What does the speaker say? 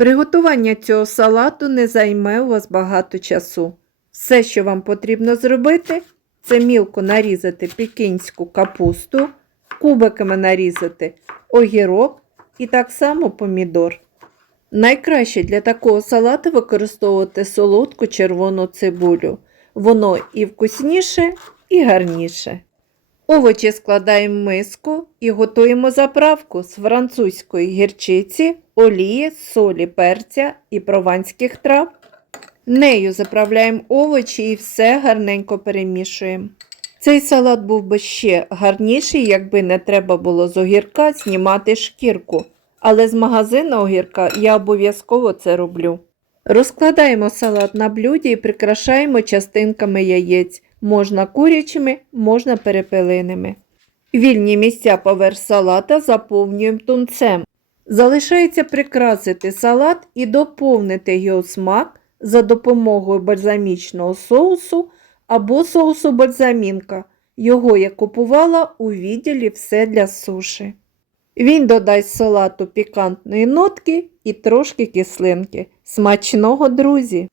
Приготування цього салату не займе у вас багато часу. Все, що вам потрібно зробити, це мілко нарізати пекінську капусту, кубиками нарізати огірок і так само помідор. Найкраще для такого салату використовувати солодку червону цибулю. Воно і вкусніше, і гарніше. Овочі складаємо в миску і готуємо заправку з французької гірчиці, олії, солі, перця і прованських трав. Нею заправляємо овочі і все гарненько перемішуємо. Цей салат був би ще гарніший, якби не треба було з огірка знімати шкірку. Але з магазину огірка я обов'язково це роблю. Розкладаємо салат на блюді і прикрашаємо частинками яєць. Можна курячими, можна перепелиними. Вільні місця поверх салата заповнюємо тунцем. Залишається прикрасити салат і доповнити його смак за допомогою бальзамічного соусу або соусу бальзамінка. Його я купувала у відділі все для суші. Він додасть салату пікантної нотки і трошки кислинки. Смачного, друзі!